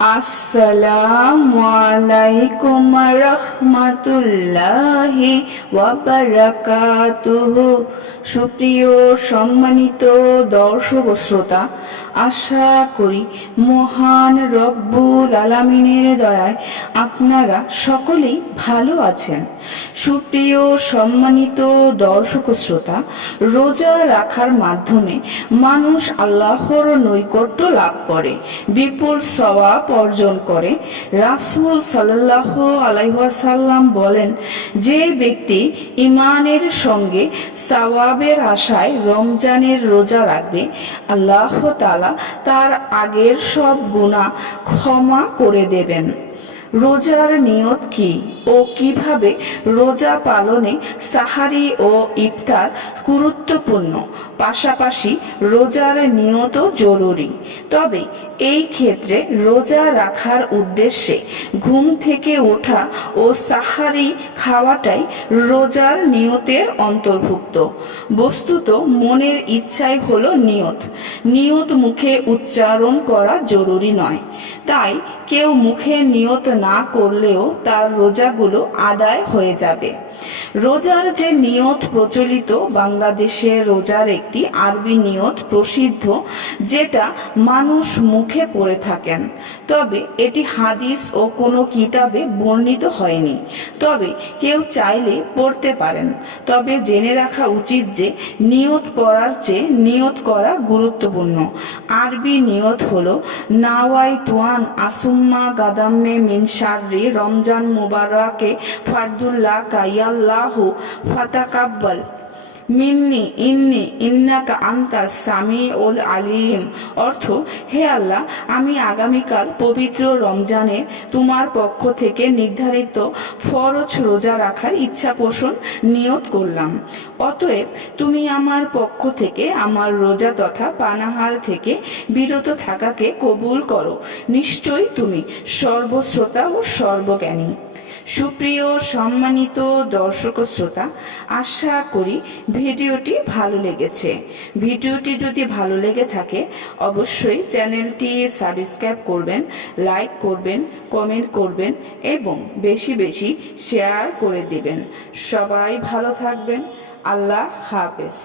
আসসালামু আলাইকুম রহমাতুল্লাহি ওয়া বারাকাতুহু। সুপ্রিয় সম্মানিত দর্শক ও শ্রোতা, আশা করি মহান রব্বুল আলামিনের দয়ায় আপনারা সকলেই ভালো আছেন। সুপ্রিয় সম্মানিত দর্শক ও শ্রোতা, রোজা রাখার মাধ্যমে মানুষ আল্লাহর নৈকট্য লাভ করে, বিপুল সওয়াব অর্জন করে। রাসূল সাল্লাল্লাহু আলাইহি ওয়াসাল্লাম বলেন, যে ব্যক্তি ঈমানের সঙ্গে সওয়াবের আশায় রমজানের রোজা রাখবে, আল্লাহ তাআলা তার আগের সব গুনাহ ক্ষমা করে দেবেন। রোজার নিয়ত কি ও কিভাবে রোজা পালনে সাহারি ও ইফতার গুরুত্বপূর্ণ, পাশাপাশি রোজার নিয়ত জরুরি। তবে এই ক্ষেত্রে রোজা রাখার উদ্দেশ্যে ঘুম থেকে ওঠা ও সাহারি খাওয়াটাই রোজার নিয়তের অন্তর্ভুক্ত। বস্তুত মনের ইচ্ছাই হলো নিয়ত। নিয়ত মুখে উচ্চারণ করা জরুরি নয়। তাই কেউ মুখে নিয়ত না করলেও তার রোজাগুলো আদায় হয়ে যাবে। রোজার যে নিয়ত প্রচলিত, বাংলাদেশে রোজার একটি আরবি নিয়ত প্রসিদ্ধ, যেটা মানুষ মুখে পড়ে থাকেন। তবে এটি হাদিস ও কোনো কিতাবে বর্ণিত হয়নি। তবে কেউ চাইলে পড়তে পারেন। তবে জেনে রাখা উচিত যে নিয়ত পড়ার চেয়ে নিয়ত করা গুরুত্বপূর্ণ। আরবি নিয়ত হলো নাওয়াইতুয়ান আসুম্মা গাদাম্মে মিন শাররি রমজান মুবারাকে ফারদুল্লাহ কাইয়াল্লাহু ফাতাকাব্বাল মিন্নি ইন্নি ইন্নাকা আনতা সামিউল আলিম। অর্থ, হে আল্লাহ, আমি আগামীকাল পবিত্র রমজানে তোমার পক্ষ থেকে নির্ধারিত ফরজ রোজা রাখার ইচ্ছা পোষণ নিয়ত করলাম। অতএব তুমি আমার পক্ষ থেকে আমার রোজা তথা পানাহার থেকে বিরত থাকাকে কবুল করো। নিশ্চয়ই তুমি সর্বশ্রোতা ও সর্বজ্ঞানী। সুপ্রিয় সম্মানিত দর্শক শ্রোতা, আশা করি ভিডিওটি ভালো লেগেছে। ভিডিওটি যদি ভালো লেগে থাকে অবশ্যই চ্যানেলটি সাবস্ক্রাইব করবেন, লাইক করবেন, কমেন্ট করবেন এবং বেশি বেশি শেয়ার করে দিবেন। সবাই ভালো থাকবেন। আল্লাহ হাফেজ।